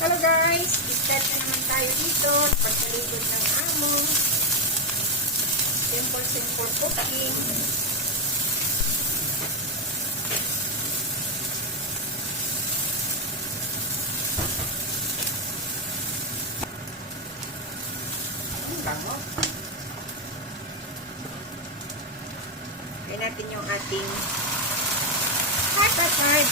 Hello guys, start na naman tayo dito. Pagkaligod ng amo. Simple cooking. Ang bango. Kaya natin yung ating hot pepper.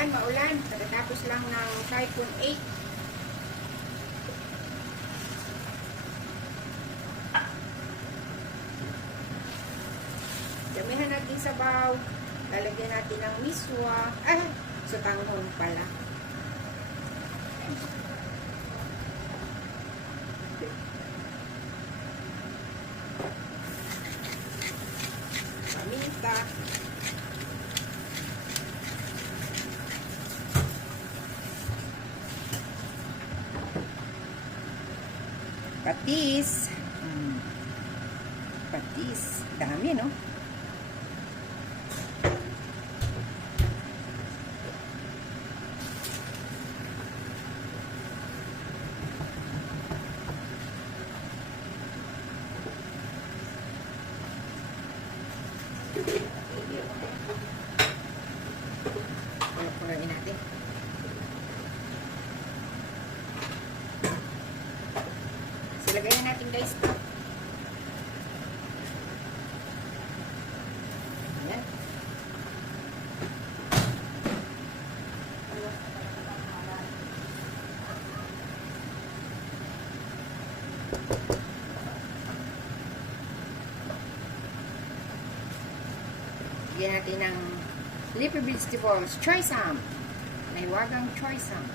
Maulan. Pagkatapos lang ng Typhoon 8. Damihan natin sabaw. Lalagyan natin ng miswa. Sutanghon pala. Paminta. Patis. Patis. Dami, no? Pulain natin. Lagayan natin guys. Ayan. Lagyan natin ng leafy vegetables, choy sam. Naiwagang choy sam.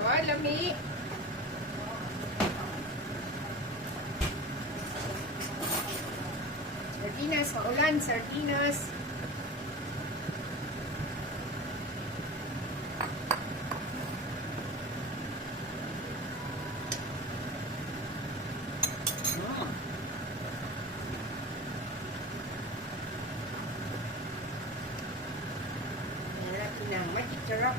Oh, lami. Sardinas, maulan, sardinas. Yan natin ng magic sarap.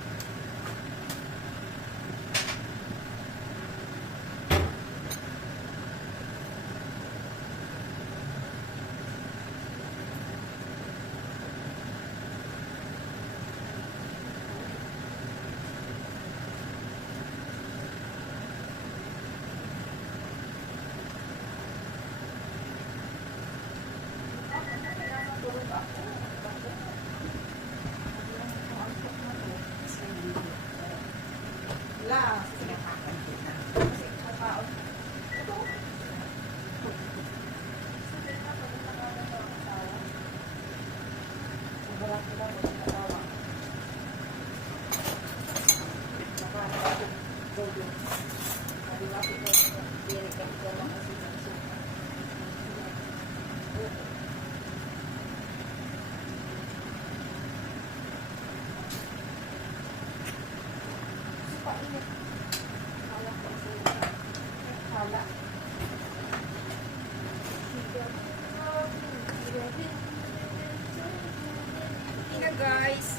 Guys,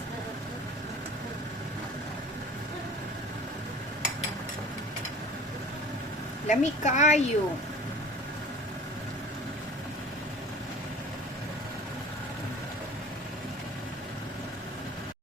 lamig kaayo.